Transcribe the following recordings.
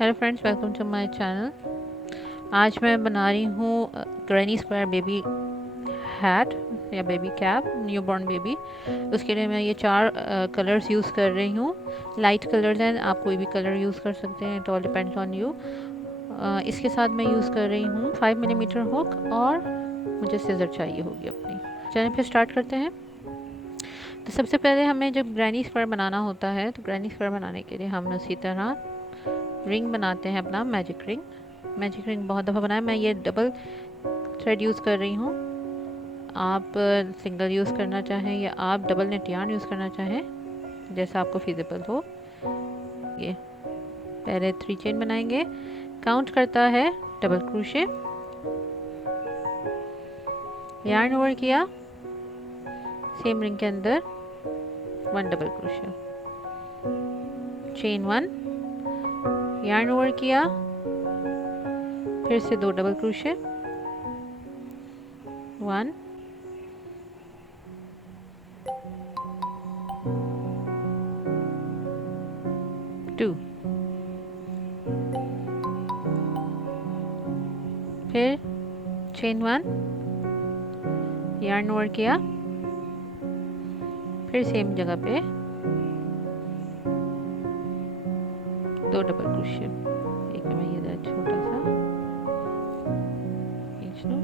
Hello friends, welcome to my channel. आज मैं बना रही हूँ ग्रैनी स्क्वायर बेबी हैट या बेबी कैप, न्यूबॉर्न बेबी। उसके लिए मैं ये चार कलर्स यूज़ कर रही हूँ। लाइट कलर्स हैं, आप कोई भी कलर यूज़ कर सकते हैं, it all depends on you. इसके साथ मैं यूज़ कर रही हूँ 5 मिलीमीटर हुक और मुझे सिजर चाहिए होगी अपनी। चलिए फिर स्टार्ट करते हैं। तो सबसे पहले हमें जब ग्रैनी स्क्वायर बनाना होता है, तो ग्रैनी स्क्वायर बनाने के लिए हम उसी तरह रिंग बनाते हैं, अपना मैजिक रिंग। मैजिक रिंग बहुत दफ़ा बनाया, मैं ये डबल थ्रेड यूज़ कर रही हूँ। आप सिंगल यूज़ करना चाहें या आप डबल नेट यार्न यूज़ करना चाहें, जैसा आपको फिजिबल हो। ये पहले 3 चेन बनाएंगे। काउंट करता है डबल क्रोशे, यार्न ओवर किया, सेम रिंग के अंदर 1 double crochet, chain 1, yarn over किया, फिर से 2 डबल क्रोशे, 1, 2, फिर चेन 1, यार्न ओवर किया, फिर सेम जगह पे 2 डबल क्रोशे। एक मैं ये जरा छोटा सा खींच लूं,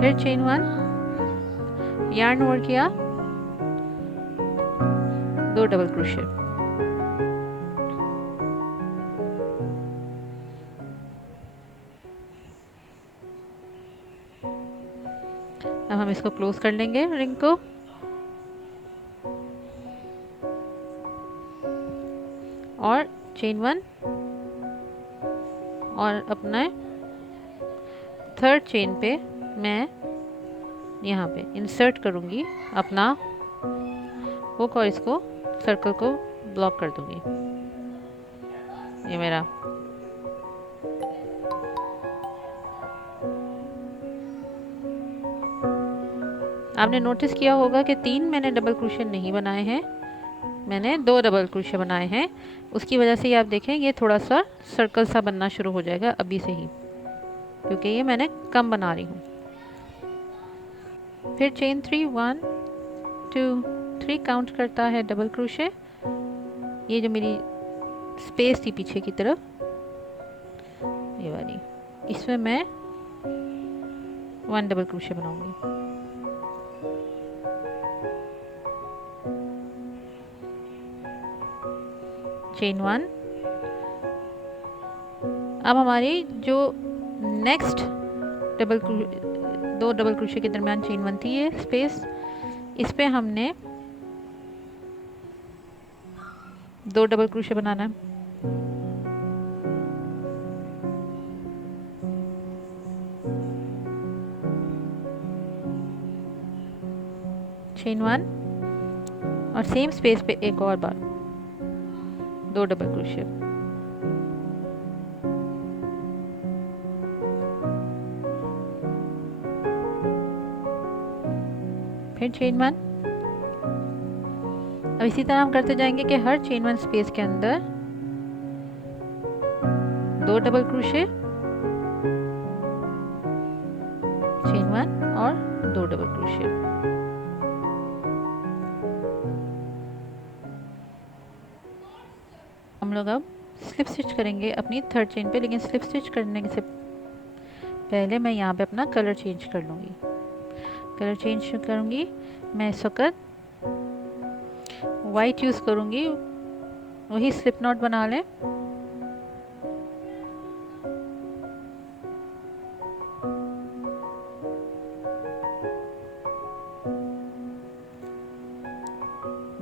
फिर चेन 1, यार्न ओवर किया, 2 डबल क्रोशे, अब हम इसको क्लोज कर लेंगे रिंग को। और चेन 1 और अपना थर्ड चेन पे मैं यहाँ पे इंसर्ट करूँगी अपना हुक और इसको सर्कल को ब्लॉक कर दूँगी। ये मेरा आपने नोटिस किया होगा कि 3 मैंने डबल क्रोशे नहीं बनाए हैं, मैंने 2 डबल क्रोशे बनाए हैं। उसकी वजह से ये आप देखें, ये थोड़ा सा सर्कल सा बनना शुरू हो जाएगा अभी से ही, क्योंकि ये मैंने कम बना रही हूँ। फिर चेन 3, 1 2 3 काउंट करता है डबल क्रोशे। ये जो मेरी स्पेस थी पीछे की तरफ, ये वाली, इसमें मैं 1 डबल क्रोशे बनाऊंगी। चेन 1। अब हमारी जो नेक्स्ट डबल 2 डबल क्रोशे के दरमियान चेन 1 थी, ये स्पेस, इस पे हमने 2 डबल क्रोशे बनाना है। चेन 1 और सेम स्पेस पे एक और बार 2 डबल क्रोशे, फिर चेन 1। अब इसी तरह हम करते जाएंगे कि हर चेन 1 स्पेस के अंदर 2 डबल क्रोशे, चेन 1 और 2 डबल क्रोशे। हम लोग अब स्लिप स्टिच करेंगे अपनी थर्ड चेन पे, लेकिन स्लिप स्टिच करने से पहले मैं यहाँ पे अपना कलर चेंज कर लूँगी। कलर चेंज करूँगी मैं इस वक्त वाइट यूज़ करूँगी, वही स्लिप नॉट बना लें।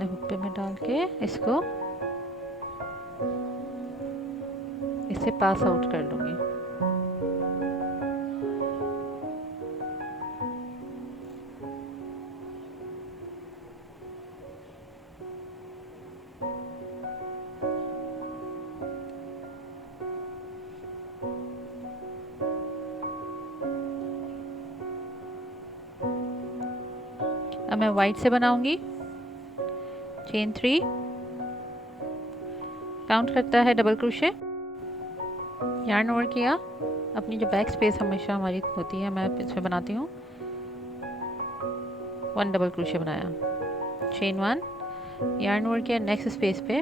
हुक पे में डाल के इसको इससे पास आउट कर लूँगी। अब मैं वाइट से बनाऊंगी। चेन 3, काउंट करता है डबल क्रोशे, यार्न ओवर किया, अपनी जो बैक स्पेस हमेशा हमारी होती है मैं इसमें बनाती हूँ, 1 डबल क्रोशे बनाया, चेन 1, यार्न ओवर किया, नेक्स्ट स्पेस पे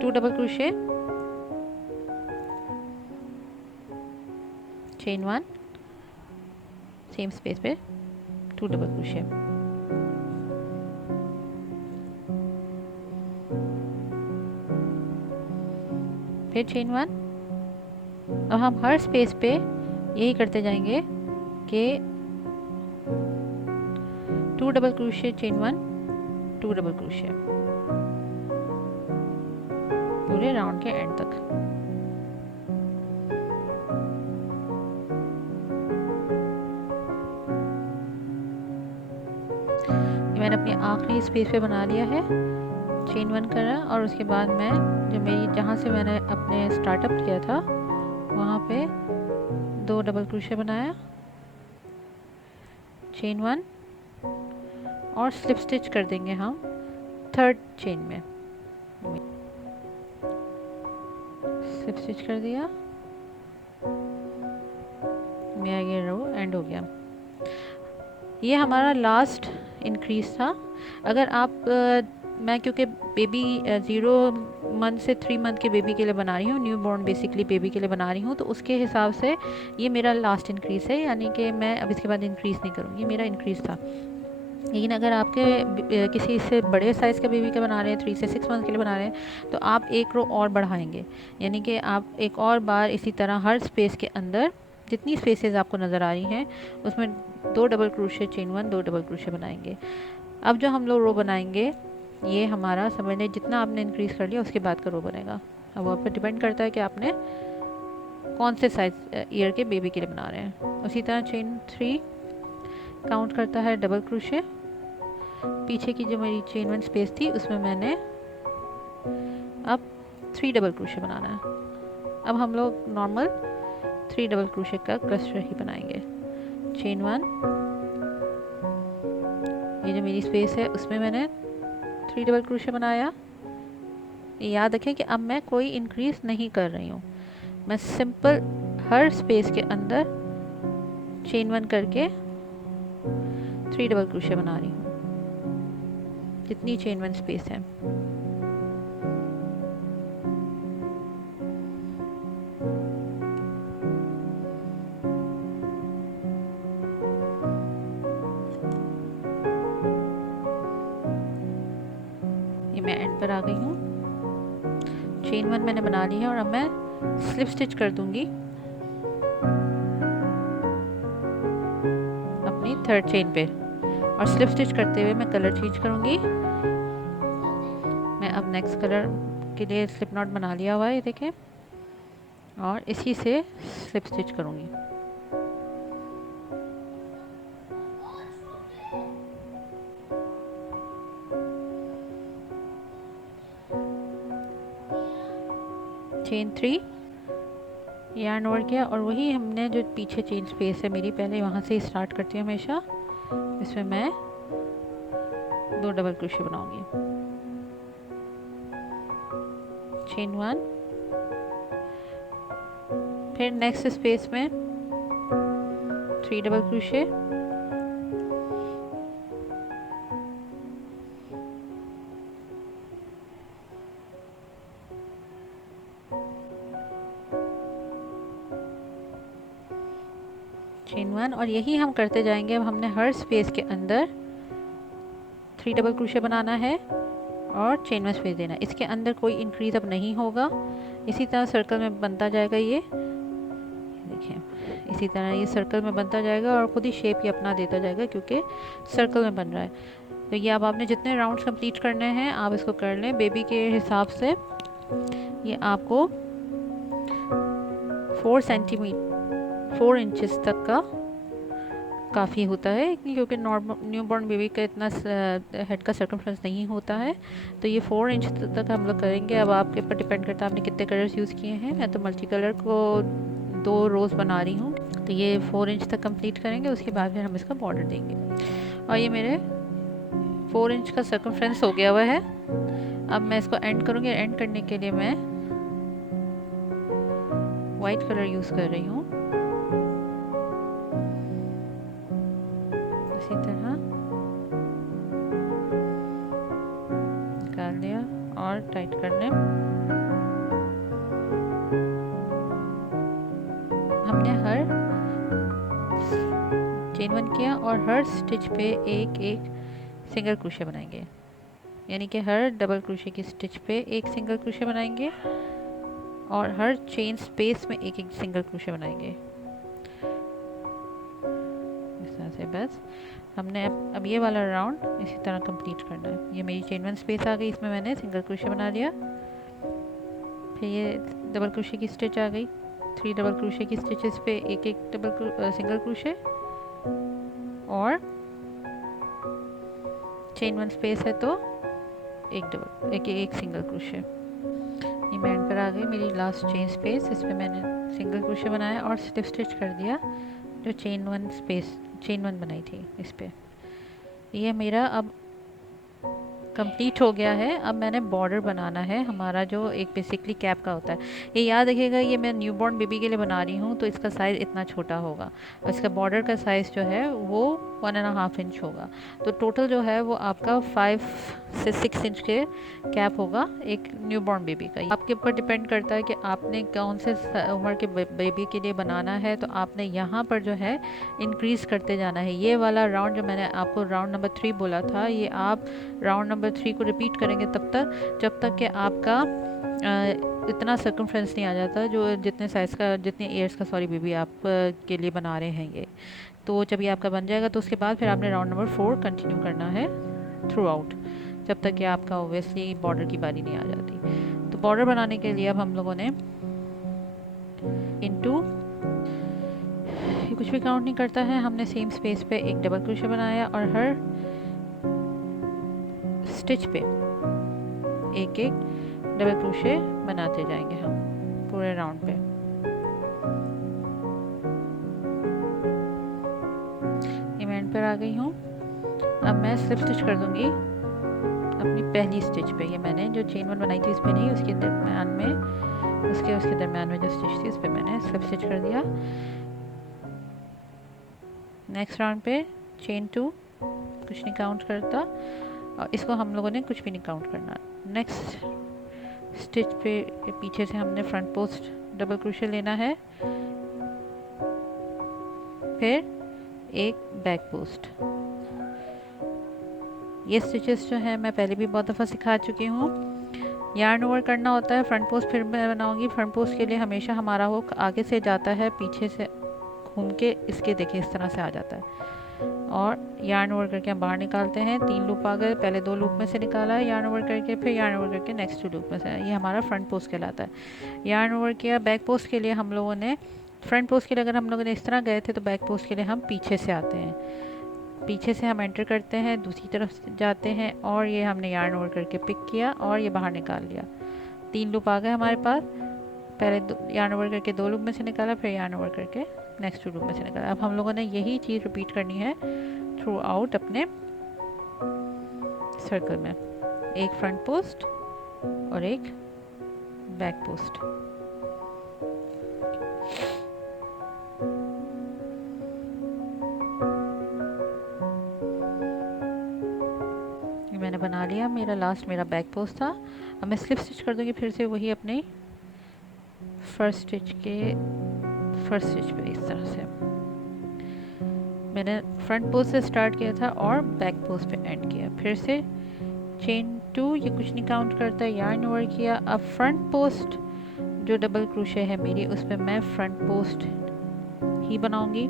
2 double crochet, chain 1, same space पे 2 डबल क्रोशे, फिर चेन 1। अब हम हर स्पेस पे यही करते जाएंगे कि 2 double crochet, chain 1, 2 double crochet पूरे राउंड के एंड तक। मैंने अपनी आखिरी स्पेस पे बना लिया है, चेन 1 करा और उसके बाद मैं जो मेरी जहाँ से मैंने अपने स्टार्टअप किया था वहाँ पे 2 डबल क्रोशे बनाया, चेन 1 और स्लिप स्टिच कर देंगे हम 3rd चेन में, स्लिप स्टिच कर दिया, मेरा ये रो एंड हो गया। ये हमारा लास्ट इंक्रीज था। अगर आप मैं क्योंकि बेबी 0 मंथ से 3 मंथ के बेबी के लिए बना रही हूँ, न्यू बॉर्न बेसिकली बेबी के लिए बना रही हूँ, तो उसके हिसाब से ये मेरा लास्ट इंक्रीज़ है, यानी कि मैं अब इसके बाद इंक्रीज़ नहीं करूँगी, मेरा इंक्रीज़ था। लेकिन अगर आपके किसी इससे बड़े साइज़ का बेबी के बना रहे हैं, 3 से 6 मंथ के लिए बना रहे हैं, तो आप एक रो और बढ़ाएंगे, यानी कि आप एक और बार इसी तरह हर स्पेस के अंदर जितनी स्पेसेस आपको नज़र आ रही हैं उसमें 2 double crochet, chain 1, 2 double crochet बनाएंगे। अब जो हम लोग रो बनाएंगे ये हमारा समझ लें जितना आपने इंक्रीज़ कर लिया उसके बाद का रो बनेगा। अब वो आप पर डिपेंड करता है कि आपने कौन से साइज ईयर के बेबी के लिए बना रहे हैं। उसी तरह चेन 3 काउंट करता है डबल क्रोशे, पीछे की जो मेरी चेन 1 स्पेस थी उसमें मैंने अब 3 डबल क्रोशे बनाना है। अब हम लोग नॉर्मल 3 डबल क्रोशे का क्लस्टर ही बनाएंगे, चेन 1, ये जो मेरी स्पेस है उसमें मैंने 3 डबल क्रोशे बनाया। याद रखें कि अब मैं कोई इंक्रीज नहीं कर रही हूँ, मैं सिंपल हर स्पेस के अंदर चेन 1 करके 3 डबल क्रोशे बना रही हूँ, जितनी चेन 1 स्पेस है। ये मैं एंड पर आ गई हूँ, चेन 1 मैंने बना ली है और अब मैं स्लिप स्टिच कर दूंगी अपनी 3rd चेन पे, और स्लिप स्टिच करते हुए मैं कलर चेंज करूंगी। मैं अब नेक्स्ट कलर के लिए स्लिप नॉट बना लिया हुआ है, ये देखें, और इसी से स्लिप स्टिच करूंगी। चेन 3, यार्न ओवर किया और वही हमने जो पीछे चेन स्पेस है मेरी, पहले वहाँ से स्टार्ट करती हूँ हमेशा, इसमें मैं 2 डबल क्रोशे बनाऊंगी, चेन 1, फिर नेक्स्ट स्पेस में 3 डबल क्रोशे, चेन 1, और यही हम करते जाएंगे। अब हमने हर स्पेस के अंदर 3 डबल क्रोशे बनाना है और चेन 1 स्पेस देना है। इसके अंदर कोई इंक्रीज अब नहीं होगा, इसी तरह सर्कल में बनता जाएगा। ये देखिए, इसी तरह ये सर्कल में बनता जाएगा और ख़ुद ही शेप ये अपना देता जाएगा क्योंकि सर्कल में बन रहा है। तो ये अब आपने जितने राउंड्स कंप्लीट करने हैं आप इसको कर लें बेबी के हिसाब से। ये आपको 4 इंचेस तक का काफ़ी होता है, क्योंकि नॉर्मल न्यूबॉर्न बेबी का इतना हेड का सर्कमफ्रेंस नहीं होता है, तो ये 4 इंच तक हम लोग करेंगे। अब आपके ऊपर डिपेंड करता है आपने कितने कलर्स यूज़ किए हैं। मैं तो मल्टी कलर को 2 रोज़ बना रही हूँ, तो ये 4 इंच तक कंप्लीट करेंगे, उसके बाद फिर हम इसका बॉर्डर देंगे। और ये मेरे 4 इंच का सर्कमफ्रेंस हो गया हुआ है। अब मैं इसको एंड करूँगी। एंड करने के लिए मैं वाइट कलर यूज़ कर रही हूँ। इसी तरह निकाल दिया और टाइट करने हमने हर चेन 1 किया और हर स्टिच पे एक एक सिंगल क्रोशे बनाएंगे, यानी कि हर डबल क्रोशे की स्टिच पे एक सिंगल क्रोशे बनाएंगे और हर चेन स्पेस में एक एक सिंगल क्रोशे बनाएंगे। इस तरह से बस हमने अब ये वाला राउंड इसी तरह कंप्लीट करना है। ये मेरी चेन 1 स्पेस आ गई, इसमें मैंने सिंगल क्रोशे बना लिया। फिर ये डबल क्रोशे की स्टिच आ गई, 3 डबल क्रोशे की स्टिचेस पे एक एक सिंगल क्रोशे और चेन 1 स्पेस है तो एक सिंगल क्रोशे। ये मैं एंड पर आ गई, मेरी लास्ट चेन स्पेस, इस पर मैंने सिंगल क्रोशे बनाया और स्लिप स्टिच कर दिया जो चेन 1 बनाई थी इस पे। ये मेरा अब कंप्लीट हो गया है। अब मैंने बॉर्डर बनाना है हमारा, जो एक बेसिकली कैप का होता है। ये याद रखिएगा, ये मैं न्यूबॉर्न बेबी के लिए बना रही हूँ तो इसका साइज़ इतना छोटा होगा और इसका बॉर्डर का साइज़ जो है वो 1.5 इंच होगा। तो टोटल जो है वो आपका 5 से 6 इंच के कैप होगा एक न्यूबॉर्न बेबी का। आपके ऊपर डिपेंड करता है कि आपने कौन से उम्र के बेबी के लिए बनाना है, तो आपने यहाँ पर जो है इंक्रीज़ करते जाना है। ये वाला राउंड जो मैंने आपको राउंड नंबर 3 बोला था, ये आप राउंड नंबर 3 को रिपीट करेंगे तब तक जब तक कि आपका इतना सर्कमफ्रेंस नहीं आ जाता जो जितने ईयर्स का बेबी आप के लिए बना रहे हैं। ये तो जब ये आपका बन जाएगा तो उसके बाद फिर आपने राउंड नंबर 4 कंटिन्यू करना है थ्रू आउट, जब तक कि आपका ओबियसली बॉर्डर की बारी नहीं आ जाती। तो बॉर्डर बनाने के लिए अब हम लोगों ने इनटू, ये कुछ भी काउंट नहीं करता है, हमने सेम स्पेस पे एक डबल क्रोशे बनाया और हर स्टिच पे एक एक डबल क्रोशे बनाते जाएंगे हम पूरे राउंड पे। ये मैं एंड पर आ गई हूँ। अब मैं स्लिप स्टिच कर दूंगी अपनी पहली स्टिच पे। ये मैंने जो चेन 1 बनाई थी इस पे नहीं, उसके दरम्यान में उसके दरम्यान में जो स्टिच थी उस पर मैंने स्लिप स्टिच कर दिया। नेक्स्ट राउंड पे चेन 2 कुछ नहीं काउंट करता और इसको हम लोगों ने कुछ भी नहीं काउंट करना। नेक्स्ट स्टिच पे पीछे से हमने फ्रंट पोस्ट डबल क्रोशे लेना है, फिर एक बैक पोस्ट। ये स्टिचेस जो है मैं पहले भी बहुत दफ़ा सिखा चुकी हूँ। यार्न ओवर करना होता है, फ्रंट पोस्ट फिर मैं बनाऊंगी। फ्रंट पोस्ट के लिए हमेशा हमारा हुक आगे से जाता है, पीछे से घूम के इसके देखिए इस तरह से आ जाता है और यार्न ओवर करके हम बाहर निकालते हैं। 3 लूप आ गए, पहले 2 लूप में से निकाला है यार्न ओवर करके, फिर यार्न ओवर करके नेक्स्ट 2 लूप में से। ये हमारा फ्रंट पोस्ट कहलाता है। यार्न ओवर किया। बैक पोस्ट के लिए हम लोगों ने, फ्रंट पोस्ट के लिए अगर हम लोगों ने इस तरह गए थे तो बैक पोस्ट के लिए हम पीछे से आते हैं, पीछे से हम एंटर करते हैं, दूसरी तरफ जाते हैं और ये हमने यार्न ओवर करके पिक किया और ये बाहर निकाल लिया। 3 लूप आ गए हमारे पास, पहले यार्न ओवर करके 2 लूप में से निकाला, फिर यार्न ओवर करके नेक्स्ट 2 लूप में से निकाला। अब हम लोगों ने यही चीज़ रिपीट करनी है थ्रू आउट अपने सर्कल में। एक फ्रंट पोस्ट और एक बैक पोस्ट। मैंने बना लिया, मेरा बैक पोस्ट था। अब मैं स्लिप स्टिच कर दूंगी फिर से वही अपने फर्स्ट स्टिच पे इस तरह से। मैंने फ्रंट पोस्ट से स्टार्ट किया था और बैक पोस्ट पे एंड किया। फिर से चेन 2, ये कुछ नहीं काउंट करता, यार्न ओवर किया। अब फ्रंट पोस्ट जो डबल क्रोशे है मेरी, उस पर मैं फ्रंट पोस्ट ही बनाऊंगी।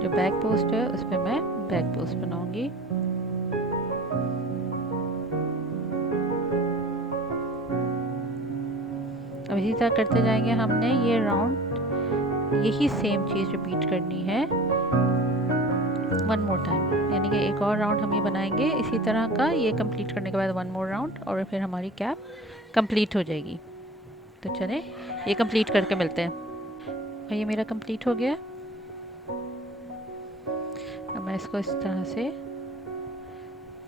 जो बैक पोस्ट है उस पर मैं बैक पोस्ट बनाऊंगी। अब इसी तरह करते जाएंगे। हमने ये राउंड यही सेम चीज़ रिपीट करनी है 1 मोर टाइम, यानी कि एक और राउंड हम ये बनाएंगे इसी तरह का। ये कंप्लीट करने के बाद 1 मोर राउंड और फिर हमारी कैप कंप्लीट हो जाएगी। तो चलें ये कंप्लीट करके मिलते हैं। और ये मेरा कंप्लीट हो गया। अब मैं इसको इस तरह से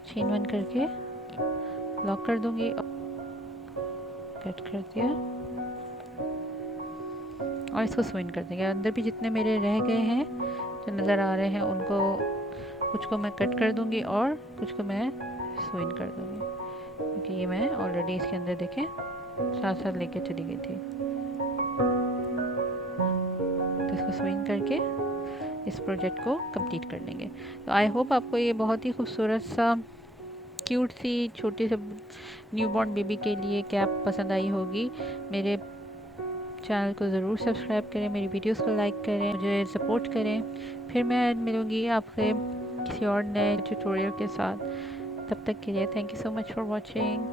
चेन 1 करके लॉक कर दूंगी। कट कर दिया और इसको स्विन कर देंगे। अंदर भी जितने मेरे रह गए हैं जो नज़र आ रहे हैं उनको कुछ को मैं कट कर दूंगी और कुछ को मैं स्विन कर दूंगी, क्योंकि ये मैं ऑलरेडी इसके अंदर देखें साथ साथ लेके चली गई थी। तो इसको स्विन करके इस प्रोजेक्ट को कंप्लीट कर लेंगे। तो आई होप आपको ये बहुत ही खूबसूरत सा क्यूट सी छोटी सी न्यूबॉर्न बेबी के लिए कैप पसंद आई होगी। मेरे चैनल को ज़रूर सब्सक्राइब करें, मेरी वीडियोस को लाइक करें, मुझे सपोर्ट करें। फिर मैं मिलूँगी आपसे किसी और नए ट्यूटोरियल के साथ। तब तक के लिए thank you so much for watching.